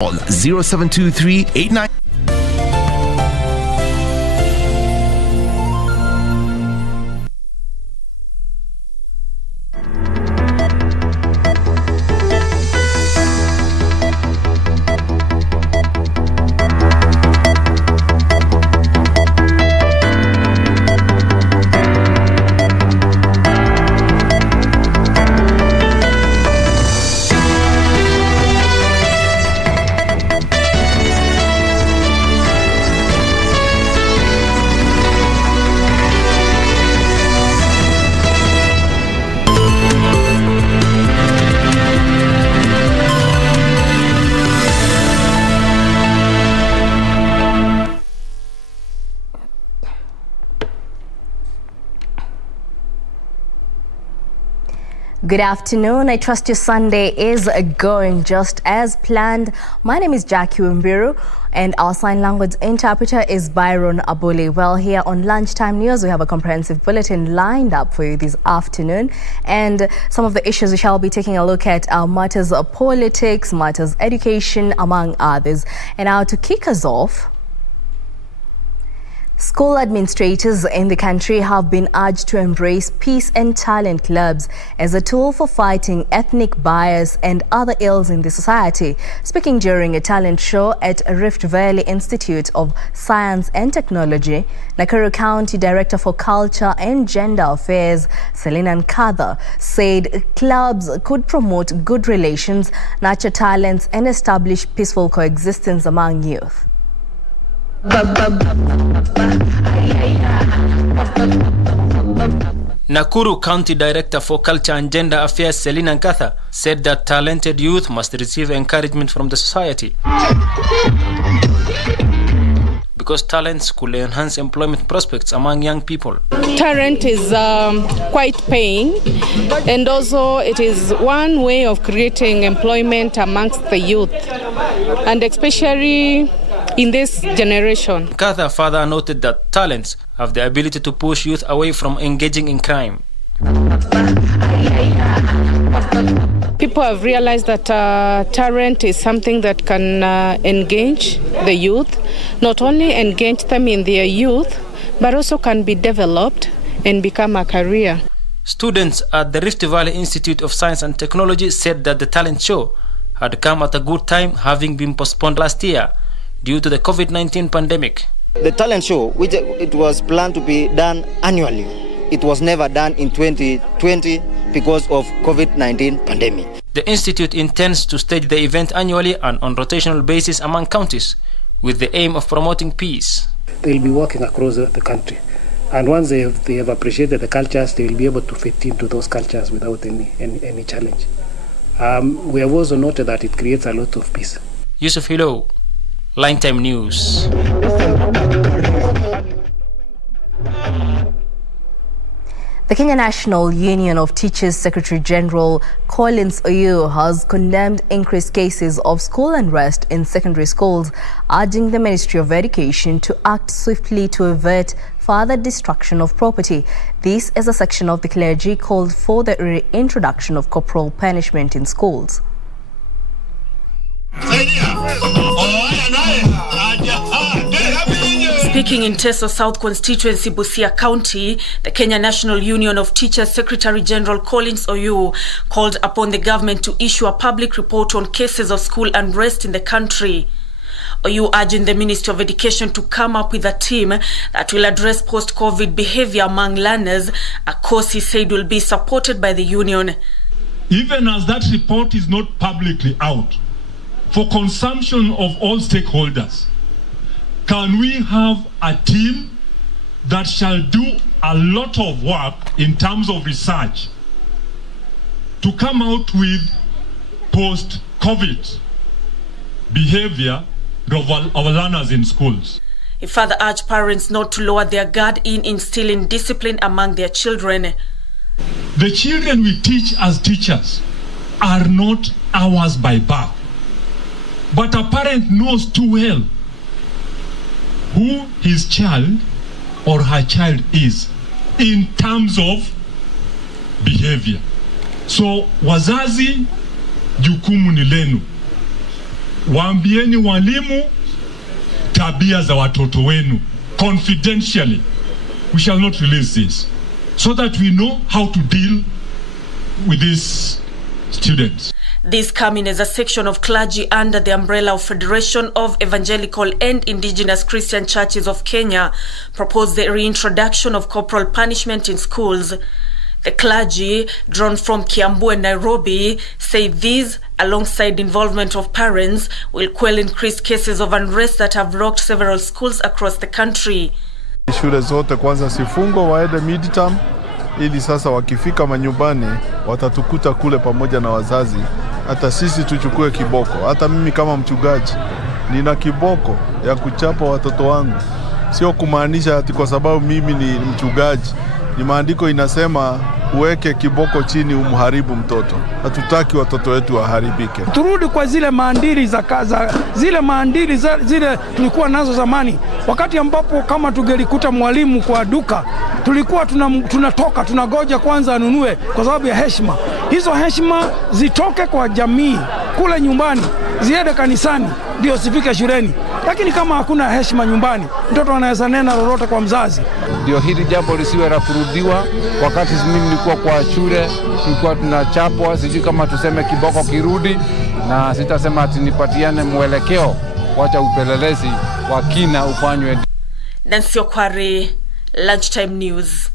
072389. Good afternoon. I trust your Sunday is going just as planned. My name is Jacky Wambiru and our sign language interpreter is Byron Abuli. Well, here on Lunchtime News, we have a comprehensive bulletin lined up for you this afternoon. And some of the issues we shall be taking a look at are matters of politics, matters education, among others. And now to kick us off, school administrators in the country have been urged to embrace peace and talent clubs as a tool for fighting ethnic bias and other ills in the society. Speaking during a talent show at Rift Valley Institute of Science and Technology, Nakuru County Director for Culture and Gender Affairs, Selina Nkatha, said clubs could promote good relations, nurture talents and establish peaceful coexistence among youth. Nakuru County Director for Culture and Gender Affairs, Selina Nkatha, said that talented youth must receive encouragement from the society because talents could enhance employment prospects among young people. Talent is quite paying, and also it is one way of creating employment amongst the youth, and especially in this generation. Nkatha further noted that talents have the ability to push youth away from engaging in crime. People have realized that talent is something that can engage the youth, not only engage them in their youth, but also can be developed and become a career. Students at the Rift Valley Institute of Science and Technology said that the talent show had come at a good time, having been postponed last year due to the COVID-19 pandemic. The talent show, which it was planned to be done annually, it was never done in 2020 because of COVID-19 pandemic. The institute intends to stage the event annually and on rotational basis among counties with the aim of promoting peace. They'll be working across the country, and once they have appreciated the cultures, they will be able to fit into those cultures without any challenge. We have also noted that it creates a lot of peace. Yusuf Hilo, Lunchtime News. The Kenya National Union of Teachers Secretary General Collins Oyu has condemned increased cases of school unrest in secondary schools, urging the Ministry of Education to act swiftly to avert further destruction of property. This is a section of the clergy called for the reintroduction of corporal punishment in schools. Speaking in Teso South Constituency, Busia County, the Kenya National Union of Teachers Secretary General Collins Oyu called upon the government to issue a public report on cases of school unrest in the country. Oyu urging the Ministry of Education to come up with a team that will address post-COVID behavior among learners, a course he said will be supported by the union. Even as that report is not publicly out for consumption of all stakeholders, can we have a team that shall do a lot of work in terms of research to come out with post-COVID behavior of our learners in schools? He further urged parents not to lower their guard in instilling discipline among their children. The children we teach as teachers are not ours by birth, but a parent knows too well who his child or her child is in terms of behavior. So wazazi, jukumu ni lenu. waambieni walimu tabia za watoto wenu confidentially. We shall not release this, so that we know how to deal with these students. This coming as a section of clergy under the umbrella of Federation of Evangelical and Indigenous Christian Churches of Kenya proposed the reintroduction of corporal punishment in schools. The clergy, drawn from Kiambu and Nairobi, say these, alongside involvement of parents, will quell increased cases of unrest that have rocked several schools across the country. Shule zote kwanza sifungwa waende midterm, ili sasa wakifika manyumbani watatukuta kule pamoja na wazazi. Hata sisi tuchukue kiboko. Hata mimi kama mchungaji nina kiboko ya kuchapa watoto wangu. Sio kumaanisha ati kwa sababu mimi ni mchungaji. Ni maandiko inasema uweke kiboko chini umharibu mtoto. Hatutaki watoto wetu waharibike. Turudi kwa zile maandili zile tulikuwa nazo zamani. Wakati ambapo kama tungelikuta mwalimu kwa duka, tulikuwa tunatoka tunagoja kwanza anunue kwa sababu ya heshima. Hizo heshima zitoke kwa jamii kule nyumbani, ziende kanisani ndio sifike shuleni. Lakini kama hakuna heshima nyumbani, mtoto anaweza nena lolote kwa mzazi. Ndio hili jambo lisiwe la kurudiwa. Wakati mimi nilikuwa kwa shule, tulikuwa tunachapwa, sijui kama tuseme kiboko kirudi, na sitasema ati nipatiane mwelekeo. Wacha upelelezi wa kina ufanywe. Nancy Okware, Lunchtime News.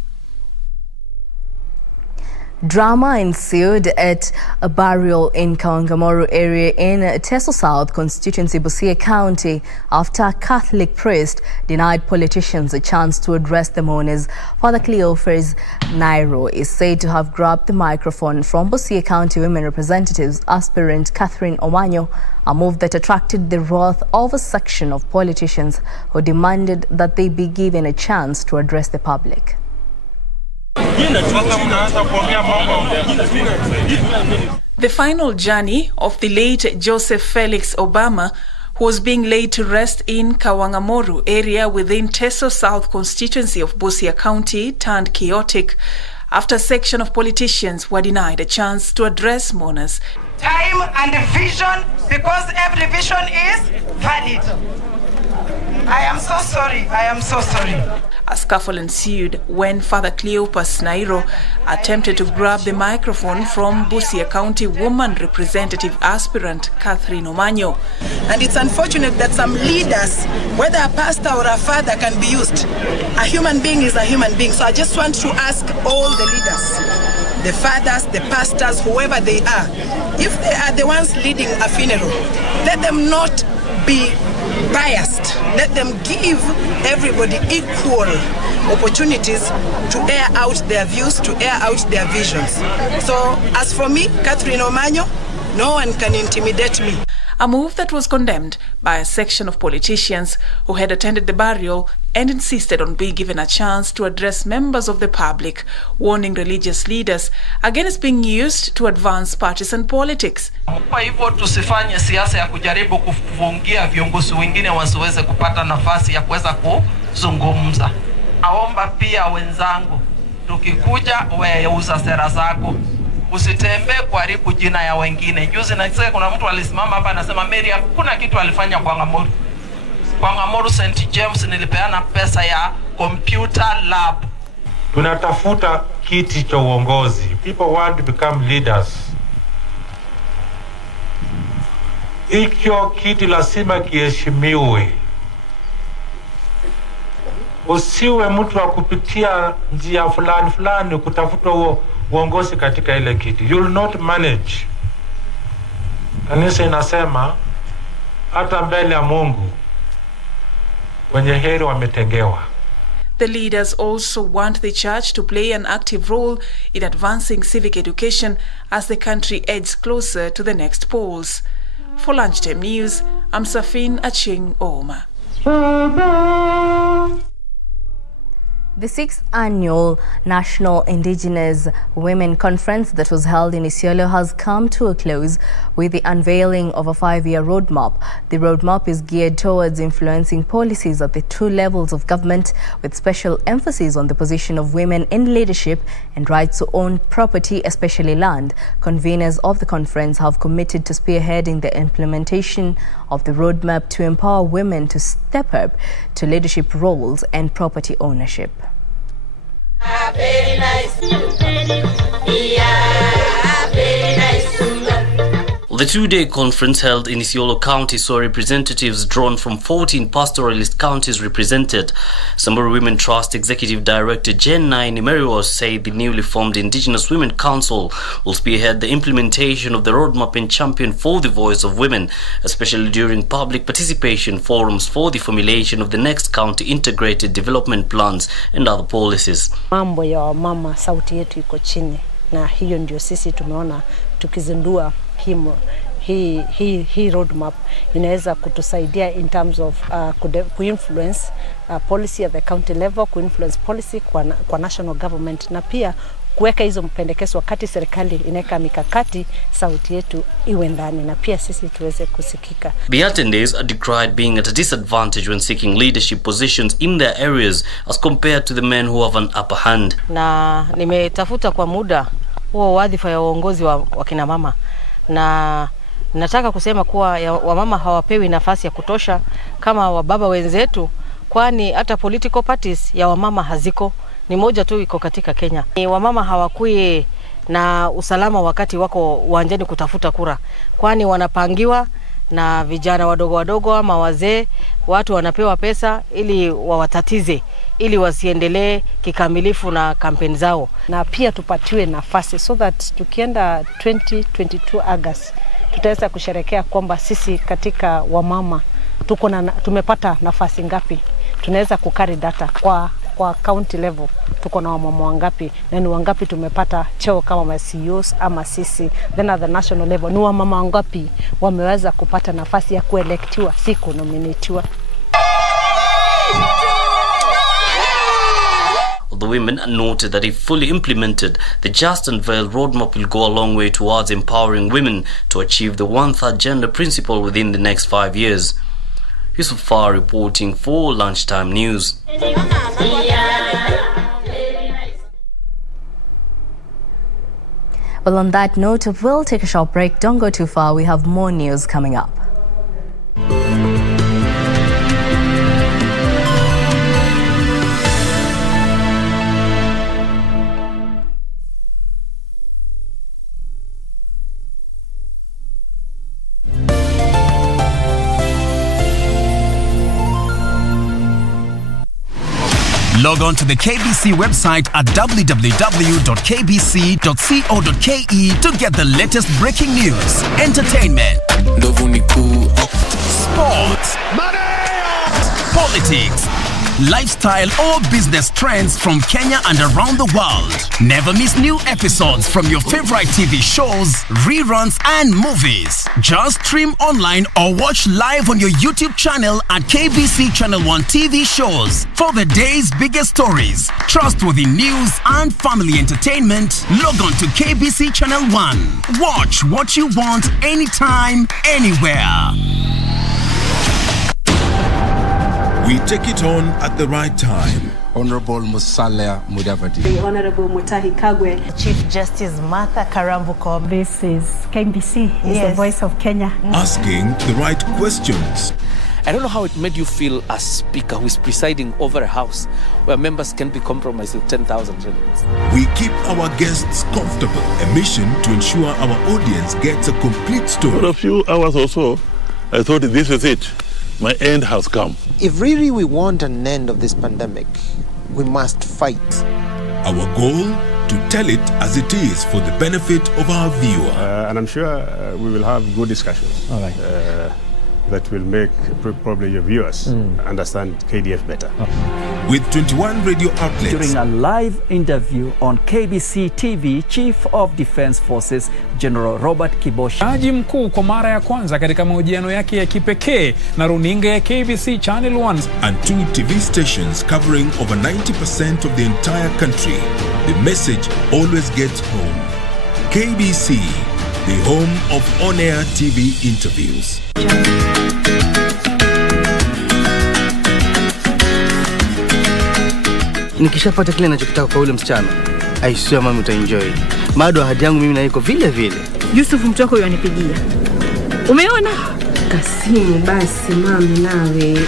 Drama ensued at a burial in Kawangamoru area in Teso South constituency, Busia County, after a Catholic priest denied politicians a chance to address the mourners. Father Cleophas Nairo is said to have grabbed the microphone from Busia County Women Representatives aspirant Catherine Omanyo, a move that attracted the wrath of a section of politicians who demanded that they be given a chance to address the public. The final journey of the late Joseph Felix Obama, who was being laid to rest in Kawangamoru area within Teso South constituency of Busia County, turned chaotic after a section of politicians were denied a chance to address mourners. Time and vision, because every vision is valid. I am so sorry. I am so sorry. A scuffle ensued when Father Cleophas Nairo attempted to grab the microphone from Busia County Woman Representative aspirant Catherine Omanyo. And it's unfortunate that some leaders, whether a pastor or a father, can be used. A human being is a human being. So I just want to ask all the leaders, the fathers, the pastors, whoever they are, if they are the ones leading a funeral, let them not be biased. Let them give everybody equal opportunities to air out their views, to air out their visions. So as for me, Catherine Omanyo, no one can intimidate me. A move that was condemned by a section of politicians who had attended the burial and insisted on being given a chance to address members of the public, warning religious leaders against being used to advance partisan politics. Kwa hivyo tusifanye siasa ya kujaribu kufungia viongozi wengine wasiweze kupata nafasi ya kuweza kuzungumza. Naomba pia wenzangu, tukikuja weuza sera zako. Usitembee kuharibu jina ya wengine. Juzi nasikia kuna mtu alisimama hapa anasema Mary hakuna kitu alifanya kwa Kawangamoru. Kwa Kawangamoru St. James nilipeana pesa ya computer lab. Tunatafuta kiti cha uongozi. People want to become leaders. Hicho kiti lazima kiheshimiwe. Usiwe mtu wa kupitia njia fulani kutafuta uongozi katika ile kiti. You will not manage. Kanisa inasema hata mbele ya Mungu wenye heri wametengewa. The leaders also want the church to play an active role in advancing civic education as the country edges closer to the next polls. For Lunchtime News, I'm Safin Aching Oma. The 6th annual National Indigenous Women Conference that was held in Isiolo has come to a close with the unveiling of a 5-year roadmap. The roadmap is geared towards influencing policies at the 2 levels of government, with special emphasis on the position of women in leadership and rights to own property, especially land. Conveners of the conference have committed to spearheading the implementation of the roadmap to empower women to step up to leadership roles and property ownership. Very nice. Yeah, very nice. The 2-day conference held in Isiolo County saw representatives drawn from 14 pastoralist counties represented. Samburu Women Trust Executive Director Jen Nimeriwas said the newly formed Indigenous Women Council will spearhead the implementation of the roadmap and champion for the voice of women, especially during public participation forums for the formulation of the next county integrated development plans and other policies. Mambo ya mama, sauti yetu iko chini, na hiyo ndio sisi tumeona tukizindua hii roadmap inaweza kutusaidia in terms of kuinfluence policy at the county level, kuinfluence policy kwa national government, na pia kuweka hizo mpendekezo wakati serikali inaweka mikakati, sauti yetu iwe ndani na pia sisi tuweze kusikika. The attendees are decried being at a disadvantage when seeking leadership positions in their areas as compared to the men who have an upper hand. Na nimetafuta kwa muda huo wadhifa ya uongozi wa kina mama, na nataka kusema kuwa wamama hawapewi nafasi ya kutosha kama wababa wenzetu, kwani hata political parties ya wamama haziko, ni moja tu iko katika Kenya. Wamama hawakui na usalama wakati wako uwanjani kutafuta kura, kwani wanapangiwa na vijana wadogo ama wazee. Watu wanapewa pesa ili wawatatize, ili wasiendelee kikamilifu na kampeni zao, na pia tupatiwe nafasi so that tukienda 2022 August tutaweza kusherekea kwamba sisi katika wamama tumepata nafasi ngapi, tunaweza kukari data kwa county level, tuko na wamama wangapi na ni wangapi tumepata cheo kama CEOs ama sisi, then at the national level ni wamama wangapi wameweza kupata nafasi ya kuelektiwa, si kunominatiwa. The women noted that if fully implemented, the just unveiled roadmap will go a long way towards empowering women to achieve the 1/3 gender principle within the next 5 years. Yusuf Far reporting for Lunchtime News. Well, on that note, we'll take a short break. Don't go too far. We have more news coming up. Log on to the KBC website at www.kbc.co.ke to get the latest breaking news, entertainment, sports, politics, lifestyle or business trends from Kenya and around the world. Never miss new episodes from your favorite TV shows, reruns and movies. Just stream online or watch live on your YouTube channel at KBC Channel 1 TV shows. For the day's biggest stories, trustworthy news and family entertainment, log on to KBC Channel 1. Watch what you want anytime, anywhere. We take it on at the right time. Honorable Musalia Mudavadi. The Honorable Mutahi Kagwe. Chief Justice Martha Karambuko. This is KBC, is the voice of Kenya. Asking the right questions. I don't know how it made you feel as speaker who is presiding over a house where members can be compromised with 10,000 shillings. We keep our guests comfortable. A mission to ensure our audience gets a complete story. For a few hours or so, I thought this is it. My end has come. If really we want an end of this pandemic, we must fight. Our goal, to tell it as it is for the benefit of our viewer. And I'm sure we will have good discussions. All right. That will make probably your viewers understand KDF better. with 21 radio outlets. During a live interview on KBC TV, Chief of Defense Forces General Robert Kibosha. Jaji mkuu kwa mara ya kwanza katika mahojiano yake ya kipekee na runinga ya KBC Channel 1 and 2 TV stations covering over 90% of the entire country. The message always gets home. KBC, the home of on-air TV interviews. Nikishapata kile ninachotaka kwa ule msichana, I swear mami utaenjoy. Bado ahadi yangu mimi na iko vile vile. Yusuf mtu wako yanipigia. Umeona? Kasimu basi mami nawe.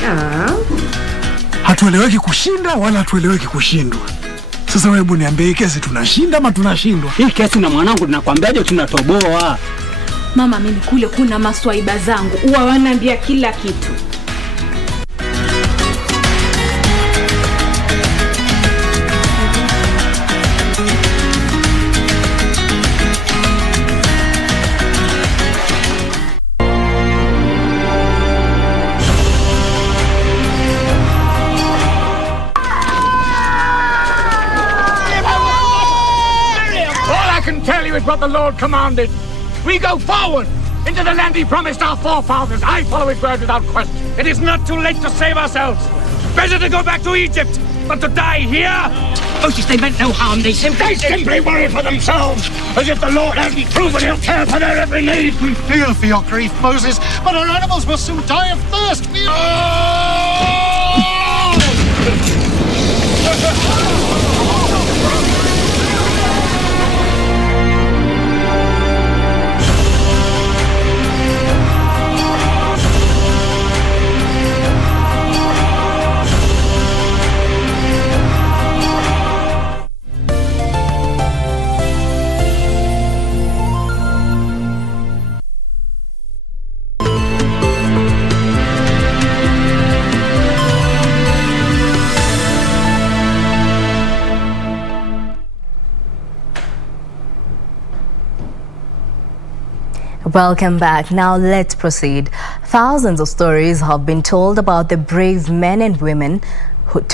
Hatueleweki kushinda wala hatueleweki kushindwa. Sasa wewe hebu niambie kesi tunashinda ama tunashindwa? Hii kesi na mwanangu tunakwambiaje tunatoboa? Mama mimi kule kuna maswaiba zangu. Huwa wananiambia kila kitu. Is what the Lord commanded. We go forward into the land he promised our forefathers. I follow his word without question. It is not too late to save ourselves. Better to go back to Egypt than to die here. Moses, they meant no harm. They simply worry for themselves, as if the Lord hasn't proven he'll care for their every need. We feel for your grief, Moses, but our animals will soon die of thirst. Welcome back. Now let's proceed. Thousands of stories have been told about the brave men and women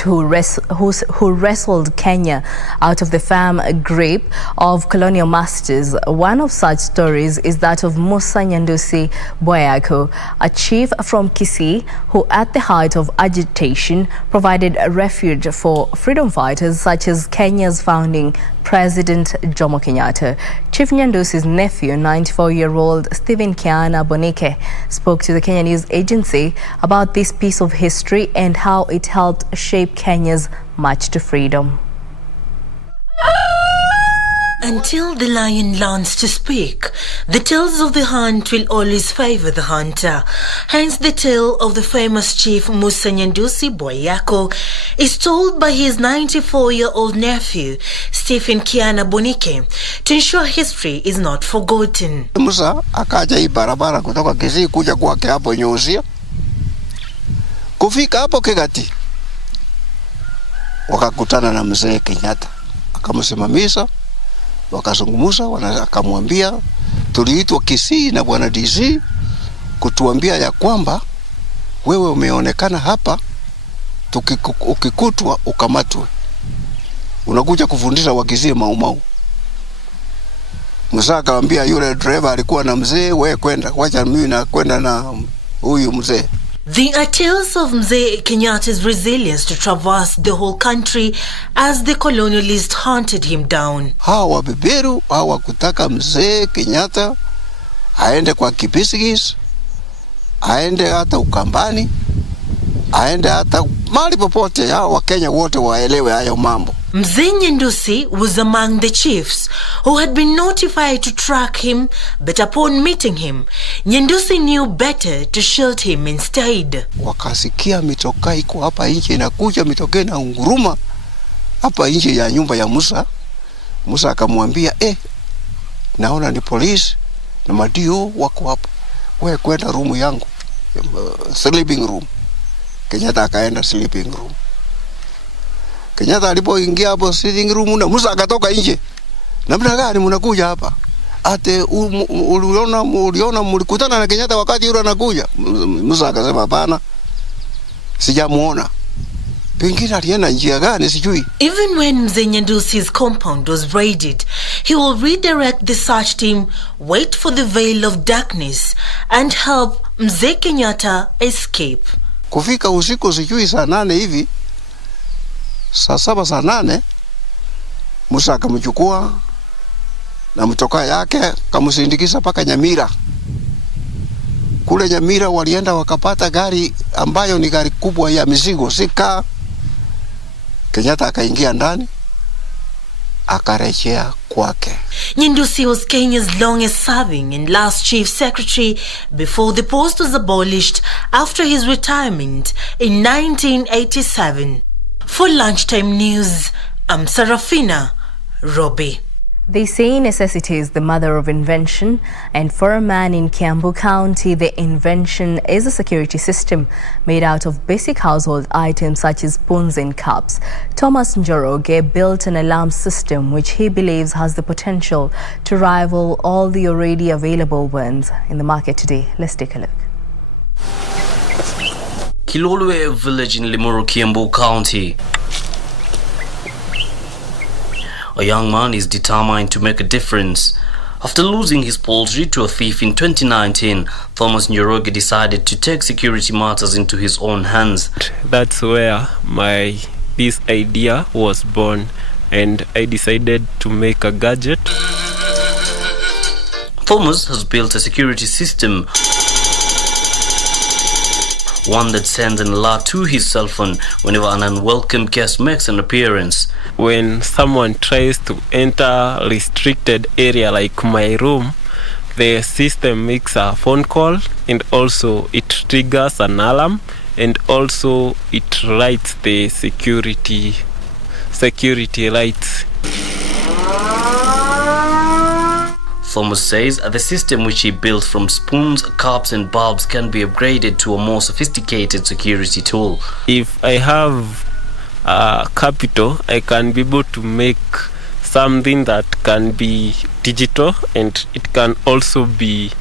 who wrestled Kenya out of the firm grip of colonial masters. One of such stories is that of Musa NYANDUSI Boyako, a chief from Kisii who at the height of agitation provided a refuge for freedom fighters such as Kenya's founding President Jomo Kenyatta. Chief NYANDUSI's nephew, 94-year-old Stephen Kiana Bonike, spoke to the Kenya News Agency about this piece of history and how it helped shape Kenya's march to freedom. Until the lion learns to speak, the tales of the hunt will always favor the hunter. Hence the tale of the famous chief Musa NYANDUSI Boyako is told by his 94-year-old nephew, Stephen Kiana Bonike, to ensure history is not forgotten. Musa akaja hii barabara kutoka Kisii kuja kwake hapo Nyusia. Kufika hapo Kegati, wakakutana na mzee Kenyatta. Akamsimamisha, wakazungumza, akamwambia tuliitwa Kisii na bwana DC kutuambia ya kwamba wewe umeonekana hapa, ukikutwa ukamatwe, unakuja kufundisha Wakisii maumau. Musa akamwambia yule driver alikuwa na mzee, wewe kwenda, wacha mimi na kwenda na huyu mzee. They are tales of Mzee Kenyatta's resilience to traverse the whole country as the colonialists hunted him down. Hawa wabeberu, hawa kutaka Mzee Kenyatta aende kwa Kibisigis, aende hata Ukambani, aende hata mahali popote, hawa Wakenya wote waelewe hayo mambo. Mzee NYANDUSI was among the chiefs who had been notified to track him, but upon meeting him, NYANDUSI knew better to shield him instead. Wakasikia mitoka iko hapa nje inakuja, mitoka na unguruma hapa nje ya nyumba ya Musa. Musa akamwambia, naona ni polisi na madio wako hapa, wewe kwenda room yangu, sleeping room. Kenyatta akaenda sleeping room. Kenyatta alipoingia hapo sitting room na Musa akatoka nje. Namna gani mnakuja hapa? Ate uliona mlikutana na Kenyatta wakati yule anakuja? Musa akasema hapana, sijamuona. Pengine alienda njia gani sijui. Even when Mzee Nyandusi's compound was raided, he will redirect the search team, wait for the veil of darkness, and help Mzee Kenyatta escape. Kufika usiku sijui saa 8 hivi, saa 7 saa 8, Musa akamchukua na mtoka yake kamsindikiza paka Nyamira. Kule Nyamira walienda wakapata gari ambayo ni gari kubwa ya mizigo sika. Kenyatta akaingia ndani akarejea kwake. Nyandusi was Kenya's longest serving and last chief secretary before the post was abolished after his retirement in 1987. For Lunchtime News, I'm Sarafina Robbie. They say necessity is the mother of invention, and for a man in Kiambu County, the invention is a security system made out of basic household items such as spoons and cups. Thomas Njoroge built an alarm system which he believes has the potential to rival all the already available ones in the market today. Let's take a look. Kilolwe village in Limuru, Kiambu County. A young man is determined to make a difference. After losing his poultry to a thief in 2019, Thomas Njoroge decided to take security matters into his own hands. That's where this idea was born, and I decided to make a gadget. Thomas has built a security system, one that sends an alert to his cell phone whenever an unwelcome guest makes an appearance. When someone tries to enter a restricted area like my room, the system makes a phone call, and also it triggers an alarm, and also it writes the security lights. Thomas says the system which he built from spoons, cups and bulbs can be upgraded to a more sophisticated security tool. If I have capital, I can be able to make something that can be digital, and it can also be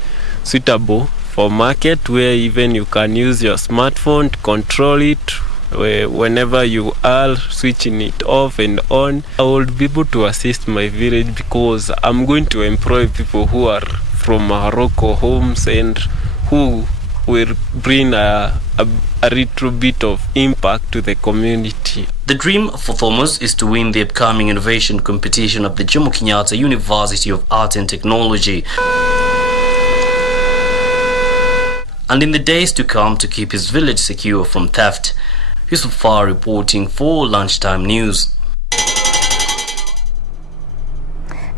suitable for market, where even you can use your smartphone to control it whenever you are switching it off and on. I will be able to assist my village because I'm going to employ people who are from Morocco homes and who will bring a little bit of impact to the community. The dream for Thomas is to win the upcoming innovation competition at the Jomo Kenyatta University of Art and Technology, and in the days to come to keep his village secure from theft. Yusuf Far reporting for Lunchtime News.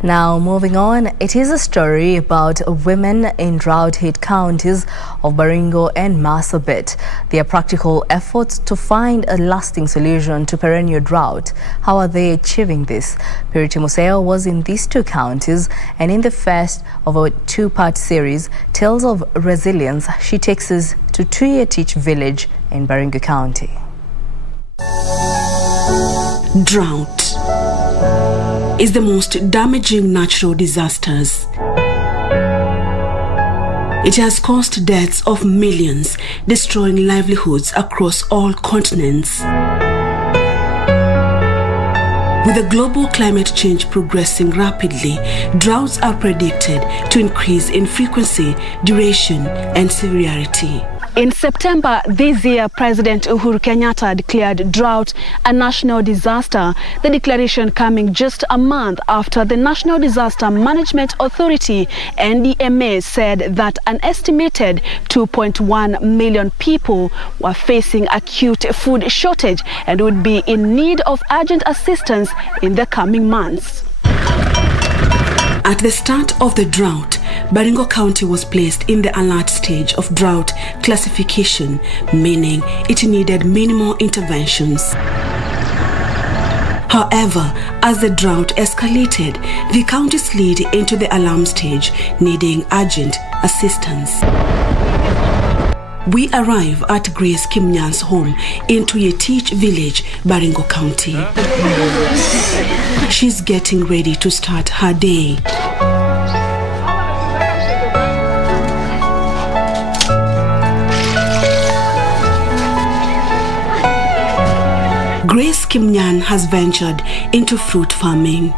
Now moving on, it is a story about women in drought-hit counties of Baringo and Marsabit. Their practical efforts to find a lasting solution to perennial drought. How are they achieving this? Purity Museo was in these two counties, and in the first of a two-part series, Tales of Resilience, she takes us to Tuyetich village in Baringo County. Drought is the most damaging natural disasters. It has caused deaths of millions, destroying livelihoods across all continents. With the global climate change progressing rapidly, droughts are predicted to increase in frequency, duration, and severity. In September this year, President Uhuru Kenyatta declared drought a national disaster, the declaration coming just a month after the National Disaster Management Authority, NDMA, said that an estimated 2.1 million people were facing acute food shortage and would be in need of urgent assistance in the coming months. At the start of the drought, Baringo County was placed in the alert stage of drought classification, meaning it needed minimal interventions. However, as the drought escalated, the county slid into the alarm stage, needing urgent assistance. We arrive at Grace Kimnyan's home in Tuyetich village, Baringo County. She's getting ready to start her day. Grace Kimnyan has ventured into fruit farming.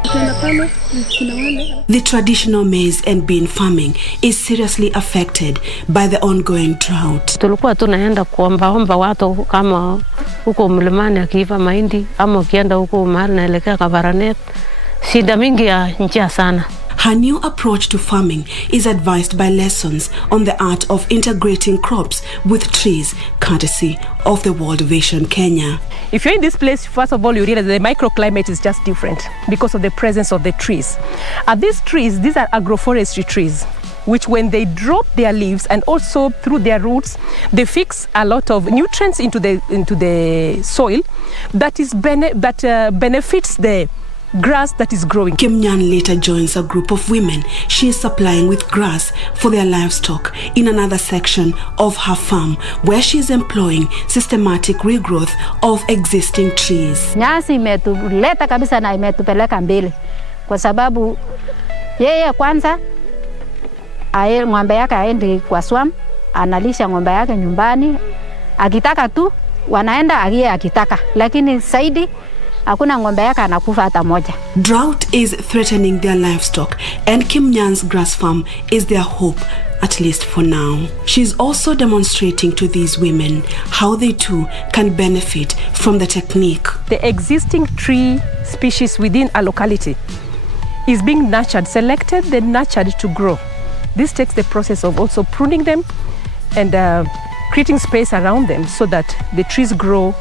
The traditional maize and bean farming is seriously affected by the ongoing drought. Tulikuwa tunaenda kuomba watu kama huko mlimani akiiva mahindi ama ukienda huko mahali naelekea Kavaranet. Shida mingi ya njia sana. Her new approach to farming is advised by lessons on the art of integrating crops with trees, courtesy of the World Vision Kenya. If you're in this place, first of all, you realize the microclimate is just different because of the presence of the trees. And these trees, these are agroforestry trees, which when they drop their leaves and also through their roots, they fix a lot of nutrients into the soil that benefits the grass that is growing. Kimnyan later joins a group of women she is supplying with grass for their livestock in another section of her farm, where she is employing systematic regrowth of existing trees. Nyasi imetuleta kabisa na imetupeleka mbele kwa sababu yeye kwanza ng'ombe yake aende kwa swam, analisha ng'ombe yake nyumbani, akitaka tu wanaenda akitaka, lakini saidi hakuna ng'ombe yake anakufa hata moja. Drought is threatening their livestock, and Kimnyan's grass farm is their hope, at least for now. She's also demonstrating to these women how they too can benefit from the technique. The existing tree species within a locality is being nurtured, selected, then nurtured to grow. This takes the process of also pruning them and creating space around them so that the trees grow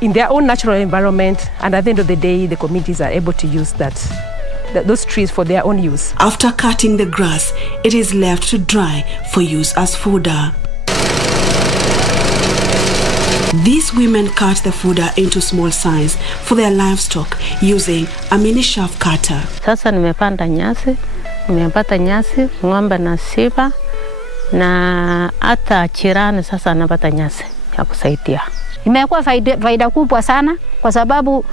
in their own natural environment, and at the end of the day, the communities are able to use those trees for their own use. After cutting the grass, it is left to dry for use as fodder. These women cut the fodder into small size for their livestock using a mini shaft cutter. Sasa nimepanda nyasi, nimepata nyasi, ng'ombe na shiba, na hata chirani sasa napata nyasi ya kusaidia. Imekuwa faida kubwa sana kwa sababu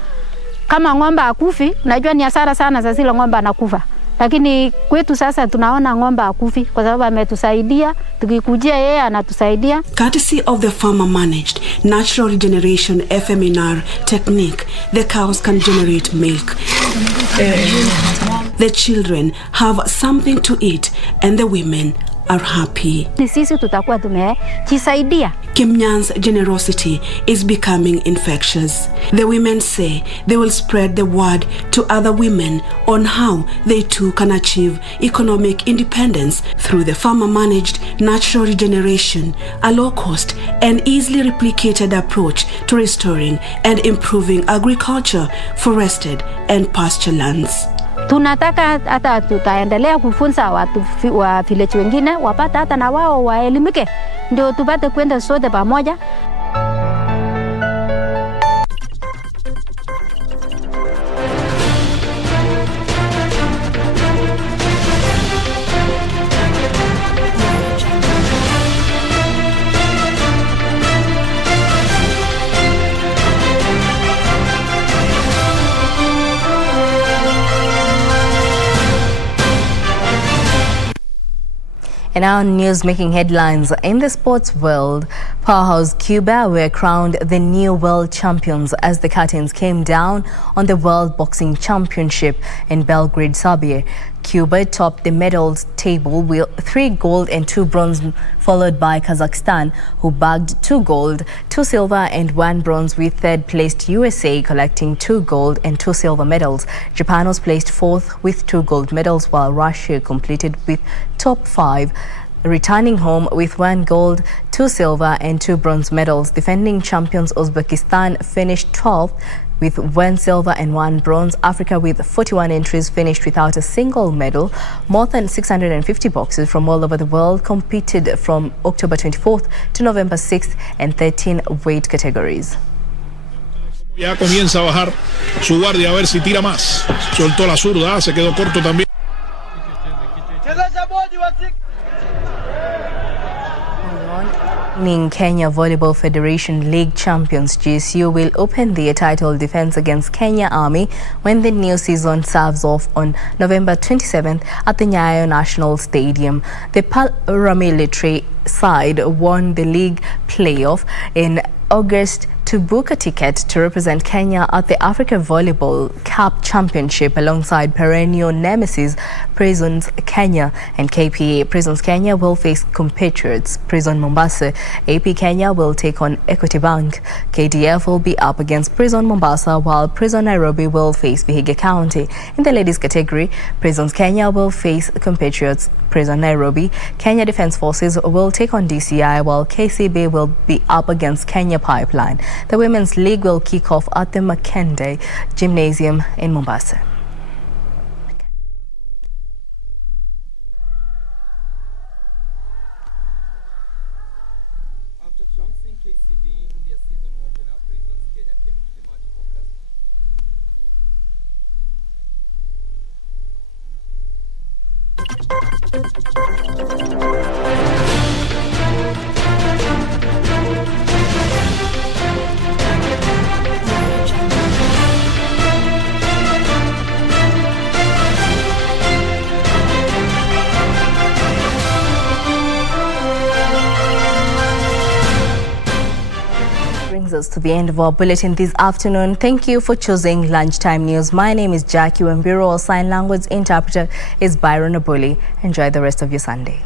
kama ng'ombe akufi, najua ni hasara sana za zile ng'ombe anakufa. Lakini kwetu sasa tunaona ng'ombe akufi kwa sababu ametusaidia, tukikujia yeye anatusaidia. Courtesy of the farmer managed natural regeneration FMNR technique, the cows can generate milk. The children have something to eat and the women are happy. Sisi tutakuwa tumejisaidia. Kimnyan's generosity is becoming infectious. The women say they will spread the word to other women on how they too can achieve economic independence through the farmer-managed natural regeneration, a low-cost and easily replicated approach to restoring and improving agriculture, forested and pasture lands. Tunataka hata tutaendelea kufunza watu wa village wengine wapata hata na wao waelimike ndio tupate kwenda sote pamoja. And now news making headlines in the sports world. Powerhouse Cuba were crowned the new world champions as the curtains came down on the World Boxing Championship in Belgrade, Serbia. Cuba topped the medals table with 3 gold and 2 bronze, followed by Kazakhstan, who bagged 2 gold, 2 silver and 1 bronze, with third-placed USA collecting 2 gold and 2 silver medals. Japan was placed 4th with 2 gold medals, while Russia completed with top 5, returning home with 1 gold, 2 silver and 2 bronze medals. Defending champions Uzbekistan finished 12th with 1 silver and 1 bronze. Africa, with 41 entries, finished without a single medal. More than 650 boxers from all over the world competed from October 24th to November 6th in 13 weight categories. Ya comienza a bajar su guardia a ver si tira más. Soltó la zurda, se quedó corto también. Kenya Volleyball Federation League champions GSU will open their title defense against Kenya Army when the new season serves off on November 27th at the Nyayo National Stadium. The paramilitary side won the league playoff in August to book a ticket to represent Kenya at the Africa Volleyball Cup Championship alongside perennial nemesis Prisons Kenya and KPA. Prisons Kenya will face compatriots Prison Mombasa. AP Kenya will take on Equity Bank. KDF will be up against Prison Mombasa, while Prison Nairobi will face Vihiga County. In the ladies category, Prisons Kenya will face compatriots Prison Nairobi. Kenya Defence Forces will take on DCI, while KCB will be up against Kenya Pipeline. The Women's League will kick off at the Makende Gymnasium in Mombasa. After trouncing KCB in their season opener, Prisons Kenya came into the match focus. Brings us to the end of our bulletin this afternoon. Thank you for choosing Lunchtime News. My name is Jacky Wambiru. Our sign language interpreter is Byron Abuli. Enjoy the rest of your Sunday.